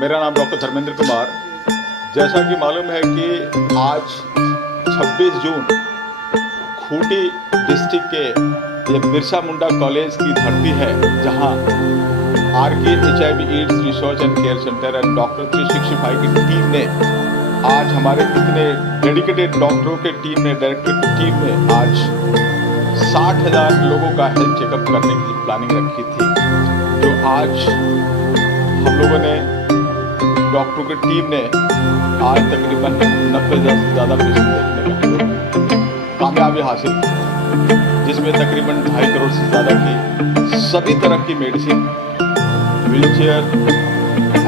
मेरा नाम डॉक्टर धर्मेंद्र कुमार। जैसा कि मालूम है कि आज 26 जून खूंटी डिस्ट्रिक्ट के ये बिरसा मुंडा कॉलेज की धरती है, जहां RK HIV AIDS research and care centre and doctor 365 की टीम ने आज हमारे इतने डेडिकेटेड डॉक्टरों के टीम ने, डायरेक्टर की टीम ने आज 60,000 लोगों का हेल्थ चेकअप करने की प्लानिंग रखी थी, जो आज हम लोगों ने, डॉक्टरों की टीम ने आज तकरीबन 90,000 से ज़्यादा पेशेंट देखने का कामयाबी हासिल की, जिसमें तकरीबन 2.5 करोड़ से ज़्यादा की सभी तरह की मेडिसिन, व्हीलचेयर,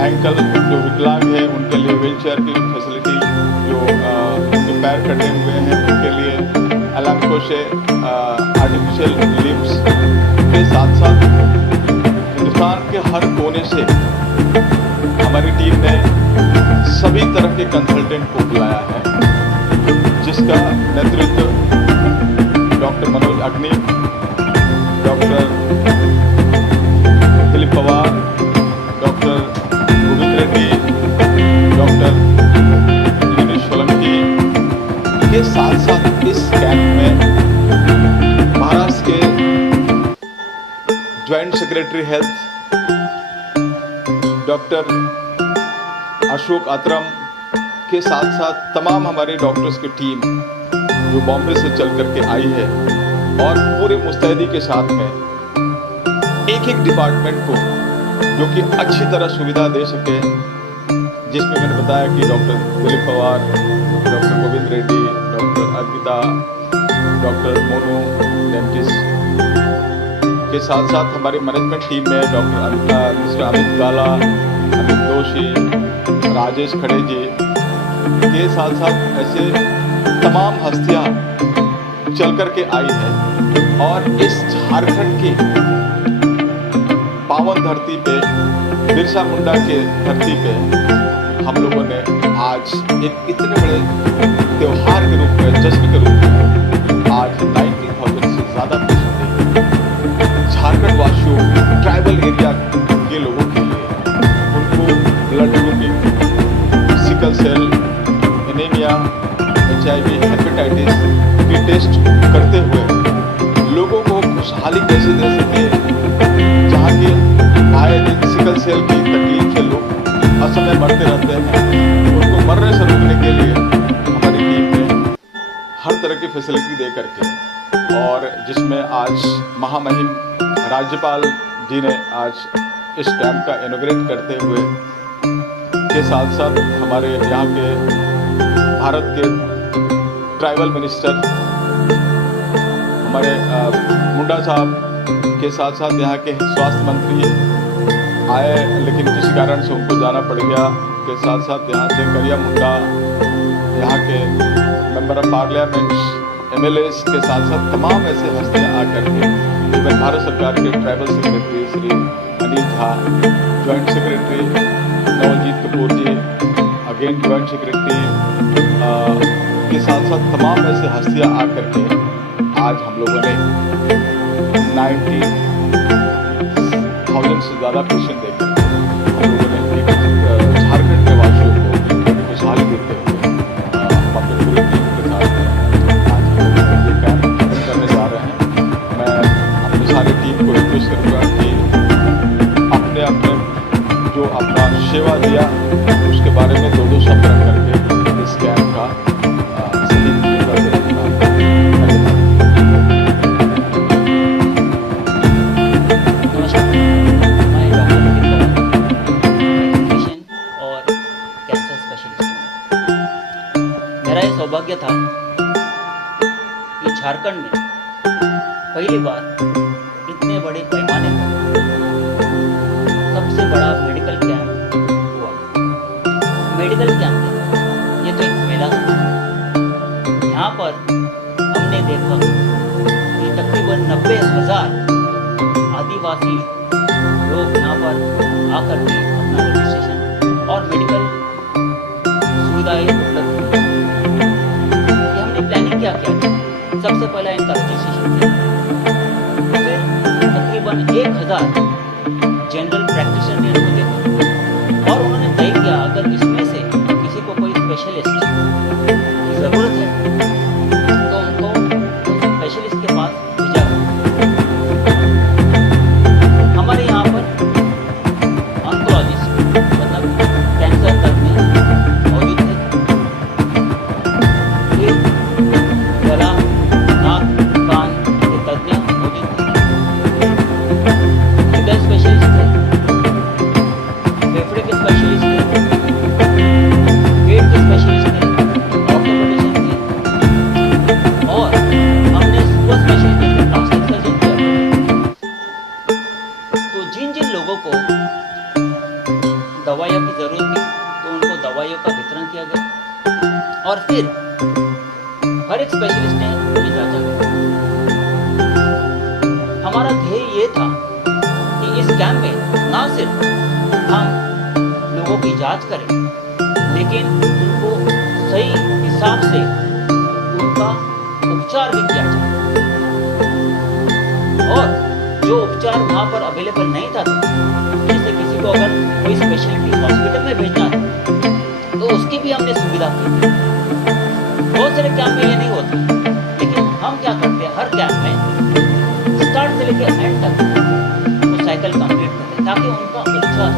एंकल जो विकलांग है उनके लिए व्हीलचेयर की फैसिलिटी, जो उनके पैर कटे हुए हैं उनके लिए एलैम्को से आर्टिफिशियल लिम्स के साथ साथ हिंदुस्तान के हर कोने से हमारी टीम ने सभी तरह के कंसल्टेंट को बुलाया है, जिसका नेतृत्व doctor Manoj Agni, doctor Dilip Pawar, doctor Govind Reddy, doctor Dinesh Solanki के साथ साथ इस कैंप में महाराष्ट्र के joint secretary health doctor Ashok Atram के साथ साथ तमाम हमारे डॉक्टर्स की टीम जो बॉम्बे से चल करके आई है, और पूरे मुस्तैदी के साथ में एक एक डिपार्टमेंट को जो कि अच्छी तरह सुविधा दे सके, जिसमें मैंने बताया कि doctor Dilip Pawar, doctor Govind Reddy, doctor Arpita, doctor Monu dentist के साथ साथ हमारी मैनेजमेंट टीम में डॉक्टर मिस्टर अमित गाला, अमित दोषी, राजेश खड़े जी के साथ साथ ऐसे तमाम हस्तियां चल करके आई है, और इस झारखंड की पावन धरती पे, बिरसा मुंडा के धरती पे हम लोगों ने आज एक इतने बड़े त्योहार के रूप में, जश्न के रूप में आज 90,000 से ज़्यादा पेशेंट झारखंड वासियों, ट्राइबल एरिया के लोगों के लिए उनको blood grouping, sickle cell, anaemia, HIV, hepatitis की टेस्ट करते हुए लोगों को खुशहाली कैसे दे सके, जहाँ की आए दिन सिकल सेल की तकलीफ से लोग असमय मरते रहते हैं, उनको मरने से रोकने के लिए हमारी टीम ने हर तरह की फैसिलिटी दे करके, और जिसमें आज महामहिम राज्यपाल जी ने आज इस कैंप का इनॉग्रेट करते हुए के साथ साथ हमारे यहाँ के भारत के ट्राइबल मिनिस्टर हमारे मुंडा साहब के साथ साथ यहाँ के स्वास्थ्य मंत्री आए, लेकिन किसी कारण से उनको जाना पड़ गया, के साथ साथ यहाँ से करिया मुंडा, यहाँ के मेंबर ऑफ पार्लियामेंट्स, MLAs के साथ साथ तमाम ऐसे हस्तियाँ आकर के, इवन भारत सरकार के tribal secretary Shri Anil Jha, joint secretary Navaljeet Kapoor ji, again joint secretary के साथ साथ तमाम ऐसे हस्तियाँ आकर के आज हम लोगों ने 90,000 से ज़्यादा पेशेंट देखे, हम लोगों ने एक झारखंड के वासियों को खुशहाली देते हुए हम अपने पूरी टीम के साथ आज ये कैंप करने जा रहे हैं। मैं अपनी सारी टीम को रिक्वेस्ट करूँगा कि अपने अपने जो अपना सेवा दिया उसके बारे में दो शब्द रख करके इस कैंप का सही और कैंसर स्पेशलिस्ट। मेरा ये सौभाग्य था कि झारखंड में पहली बार इतने बड़े पैमाने पर सबसे बड़ा मेडिकल कैंप हुआ। मेडिकल कैंप ये तो एक मेला था। यहाँ पर हमने देखा कि तकरीबन 90,000 आदिवासी लोग यहाँ पर आकर के अपना रजिस्ट्रेशन और मेडिकल सुविधाएं उपलब्ध की। ये हमने प्लानिंग क्या किया? सबसे पहला इनका रजिस्ट्रेशन किया, फिर तकरीबन 1,000 जनरल प्रैक्टिशनर को देखा और उन्होंने तय दवाइयों की ज़रूरत थी तो उनको दवाइयों का वितरण किया गया और फिर हर एक स्पेशलिस्ट ने उन्हें जांचा गया। हमारा ध्येय ये था कि इस कैंप में ना सिर्फ हम लोगों की जांच करें लेकिन उनको सही हिसाब से उनका उपचार भी किया जाए और जो उपचार वहाँ पर अवेलेबल नहीं था जैसे किसी को अगर कोई स्पेशलिटी हॉस्पिटल में भेजना था तो उसकी भी हमने सुविधा की। बहुत सारे कैंप में ये नहीं होता लेकिन हम क्या करते हैं हर कैंप में स्टार्ट से लेकर एंड तक वो साइकिल कंप्लीट करते हैं ताकि उनका उपचार।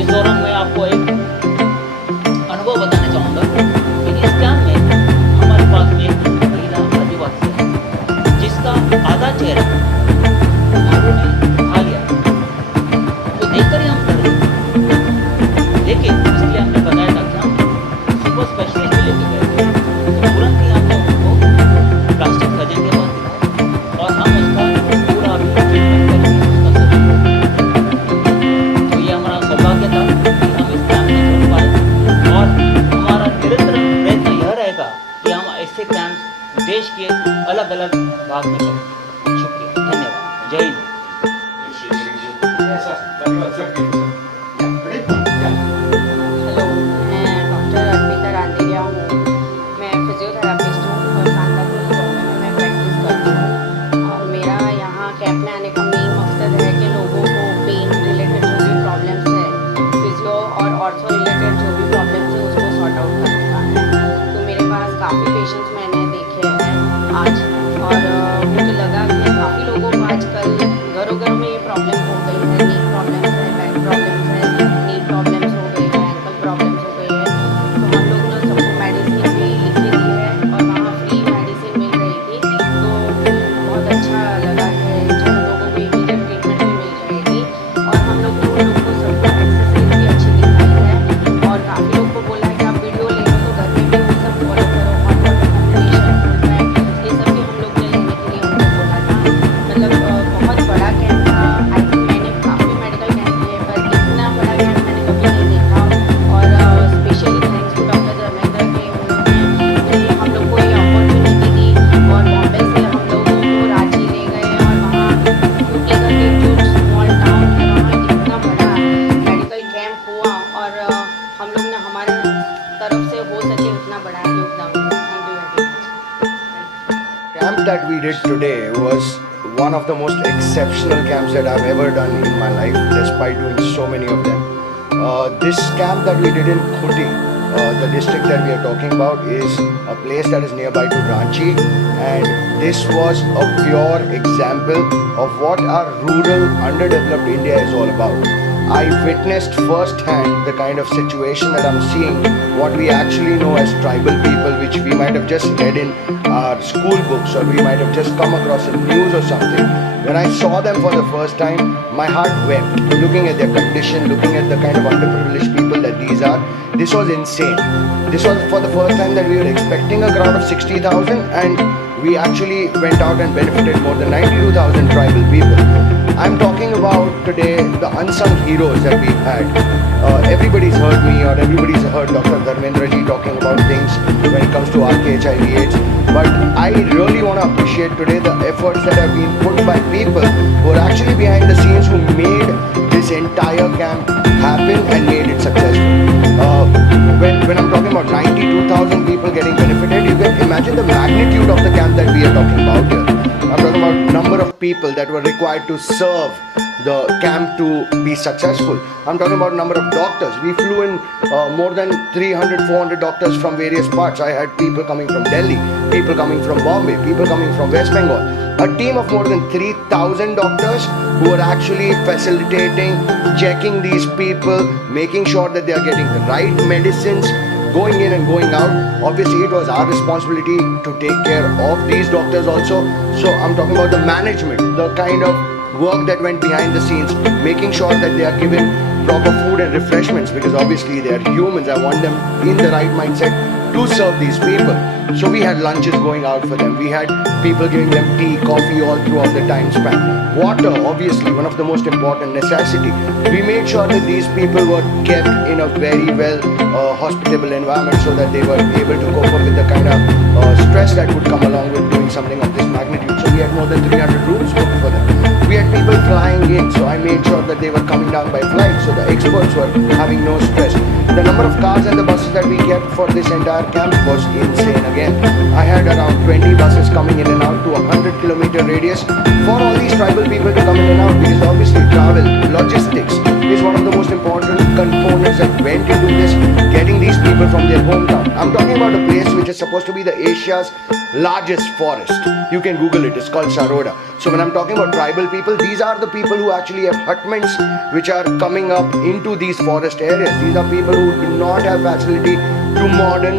इस दौरान मैं आपको एक अनुभव बताना चाहूँगा कि इस कैंप में हमारे पास एक महिला आदिवासी है जिसका आधा चेहरा भालू ने खा लिया। तो देखकर ही हम डर गए लेकिन इसलिए हमने बताया था कि हम सुपर स्पेशलिस्ट में लेके गए थे तो तुरंत ही हमने उनको प्लास्टिक सर्जन के पास दिखाया और हम उसका पूरा अभी ट्रीटमेंट करेंगे उसका सर्जन। तो ये हमारा सौभाग्य था कि हम इस कैंप में जुड़ पाए और हमारा निरंतर प्रयत्न यह रहेगा कि हम ऐसे कैंप देश के अलग अलग भाग में करें। शुक्रिया, धन्यवाद, जय हिंद। हेलो, मैं डॉक्टर अर्पिता रांदेरिया हूँ। मैं फिजियोथेरापिस्ट हूँ और सांताक्रूज बॉम्बे में मैं प्रैक्टिस करती हूँ और मेरा यहाँ कैंप में आने का मेन मकसद है कि लोगों को पेन रिलेटेड जो भी प्रॉब्लम्स है फिजियो और ऑर्थो रिलेटेड जो भी प्रॉब्लम्स है उसको सॉर्ट आउट करने का है। तो मेरे पास काफ़ी पेशेंट्स मैंने देखे हैं आज और मुझे लगा कि काफ़ी लोगों को आजकल घरों घर में ये प्रॉब्लम हो गई है। नी प्रॉब्लम्स है, बैक प्रॉब्लम्स है, नी प्रॉब्लम्स हो गई है, एंकल प्रॉब्लम्स हो गई है। तो हम लोग ने सबको मेडिसिन भी लिख के दी है और वहाँ फ्री मेडिसिन मिल रही थी तो बहुत अच्छा लगा कि जो लोगों को इमीडिएट ट्रीटमेंट भी मिल जाएगी और हम लोग को सबको एक्सरसाइज भी अच्छी दिखाई है और काफ़ी लोग को बोला है कि आप वीडियो ले लो तो घर में भी वो सब फॉलो करो। हॉट वाटर कॉम्बिनेशन ये सब भी हम लोग ने लेने के लिए उनको बोला था। मतलब बहुत बड़ा कैंप था। आई थिंक मैंने काफ़ी मेडिकल कैंप लिए पर इतना बड़ा कैंप मैंने कभी नहीं देखा और specially thanks to doctor Dharmendra के उन्होंने हम लोग को ये अपॉर्चुनिटी दी और बॉम्बे से हम लोगों को रांची ले गए और वहाँ यूटी करके जो स्मॉल टाउन है वहाँ इतना बड़ा मेडिकल कैंप हुआ और हम लोग ने हमारे तरफ से हो सके उतना बड़ा योगदान दिया। Thank you very much. Camp that we did today was one of the most exceptional camps that I've ever done in my life, despite doing so many of them. This camp that we did in Khuti, the district that we are talking about, is a place that is nearby to Ranchi, and this was a pure example of what our rural, underdeveloped India is all about. I witnessed firsthand the kind of situation that I'm seeing, what we actually know as tribal people, which we might have just read in our school books or we might have just come across in news or something. When I saw them for the first time, my heart wept. Looking at their condition, looking at the kind of underprivileged people that these are, this was insane. This was for the first time that we were expecting a crowd of 60,000 and we actually went out and benefited more than 92,000 tribal people. I'm talking about today the unsung heroes that we've had. Everybody's heard me or everybody's heard Dr. Dharmendra ji talking about things when it comes to Rkharc, HIV/AIDS. But I really want to appreciate today the efforts that have been put by people who are actually behind the scenes, who made this entire camp happen and made it successful. When I'm talking about 92,000 people getting benefited, you can imagine the magnitude of the camp that we are talking about here. I'm talking about number of people that were required to serve the camp to be successful. I'm talking about number of doctors. We flew in more than 300, 400 doctors from various parts. I had people coming from Delhi, people coming from Bombay, people coming from West Bengal. A team of more than 3,000 doctors who are actually facilitating, checking these people, making sure that they are getting the right medicines, going in and going out. Obviously it was our responsibility to take care of these doctors also. So I'm talking about the management, the kind of work that went behind the scenes, making sure that they are given talk of food and refreshments, because obviously they are humans. I want them in the right mindset to serve these people. So we had lunches going out for them. We had people giving them tea, coffee all throughout the time span. Water, obviously, one of the most important necessity. We made sure that these people were kept in a very well hospitable environment so that they were able to cope up with the kind of stress that would come along with doing something of this magnitude. So we had more than 300 rooms booked for them. We had people flying in, so I made sure that they were coming down by flight, so the experts were having no stress. The number of cars and the buses that we kept for this entire camp was insane again. I had around 20 buses coming in and out to a 100-kilometer radius for all these tribal people to come in and out, because obviously travel, logistics is one of the most important components that went into this, getting these people from their hometown. I'm talking about a place which is supposed to be the Asia's largest forest. You can Google it, it's called Saroda. So when I'm talking about tribal people, these are the people who actually have hutments which are coming up into these forest areas. These are people who do not have facility to modern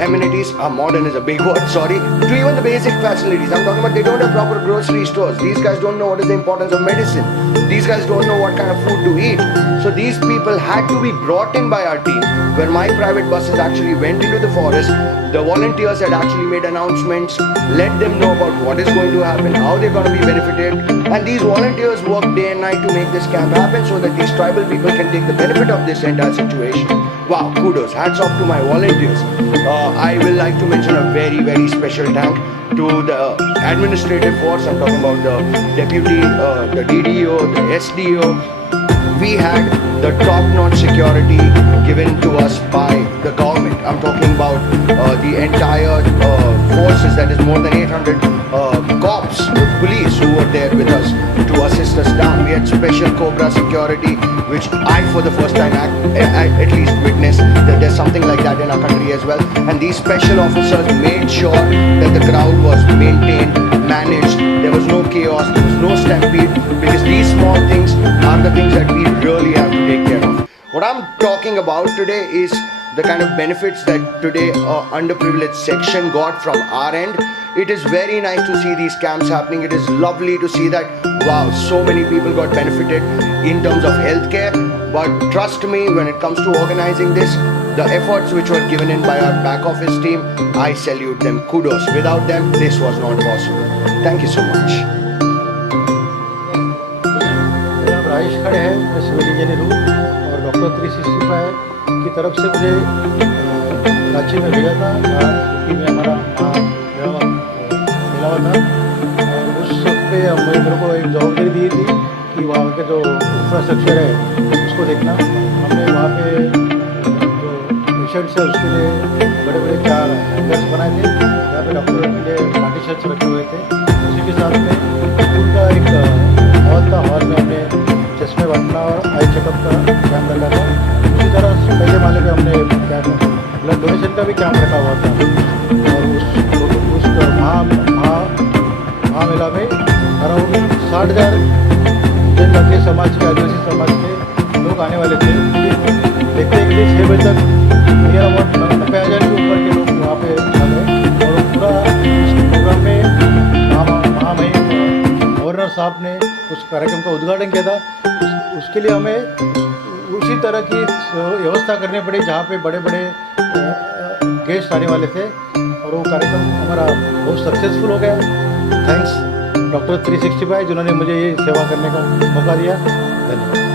amenities. Modern is a big word, sorry. To even the basic facilities. I'm talking about they don't have proper grocery stores. These guys don't know what is the importance of medicine. These guys don't know what kind of food to eat. So these people had to be brought in by our team, where my private buses actually went into the forest. The volunteers had actually made announcements, let them know about what is going to happen, how they're going to be benefited, and these volunteers worked day and night to make this camp happen so that these tribal people can take the benefit of this entire situation. Wow, kudos, hats off to my volunteers. I will like to mention a very, very special thank to the administrative force. I'm talking about the deputy, the DDO, the SDO. We had the top-notch security given to us by the government. I'm talking about the entire forces, that is more than 800 cops, police who were there with us to assist us down. We had special Cobra security, which I for the first time at least witnessed that there's something like that in our country as well. And these special officers made sure that the crowd was maintained, managed, there was no chaos, there was no stampede, because these small things are the things that we really have to take care of. What I'm talking about today is the kind of benefits that today underprivileged section got from our end. It is very nice to see these camps happening. It is lovely to see that, wow, so many people got benefited in terms of healthcare. But trust me, when it comes to organizing this, the efforts which were given in by our back office team, I salute them. Kudos. Without them, this was not possible. Thank you so much. मेरा नाम राजेश खड़े है, मैं civil engineer हूँ और doctor 365 की तरफ से मुझे रांची में भेजा था, यूपी में हमारा मिला हुआ था। और उस वक्त पे मेरे को एक जवाबदारी दी थी कि वहाँ के जो इंफ्रास्ट्रक्चर है उसको देखना। हमने वहाँ पे जो पेशेंट्स है उसके लिए बड़े बड़े 4 हैंगर्स बनाए थे, जहाँ पे डॉक्टरों के लिए पार्टीशन्स रखे हुए थे। उसी के साथ में उनका एक हॉल था, हॉल में हमने चश्मे बांटना और आई चेकअप का कैंप रखा था। उसी तरह पहले माले पे हमने ब्लड डोनेशन का भी कैंप रखा हुआ था। और उस महामेला में अराउंड 60,000 जनजातीय समाज के, आदिवासी समाज के लोग आने वाले थे। देखते हैं कि 6 बजे तक नियर अबाउट 90,000 के ऊपर के लोग वहाँ पे आ गए। और पूरा इस प्रोग्राम में महामहिम गवर्नर साहब ने उस कार्यक्रम का उद्घाटन किया था। उसके लिए हमें उसी तरह की व्यवस्था करनी पड़ी जहाँ पे बड़े बड़े गेस्ट आने वाले थे, और वो कार्यक्रम हमारा बहुत सक्सेसफुल हो गया। थैंक्स डॉक्टर 365 जिन्होंने मुझे ये सेवा करने का मौका दिया। धन्यवाद।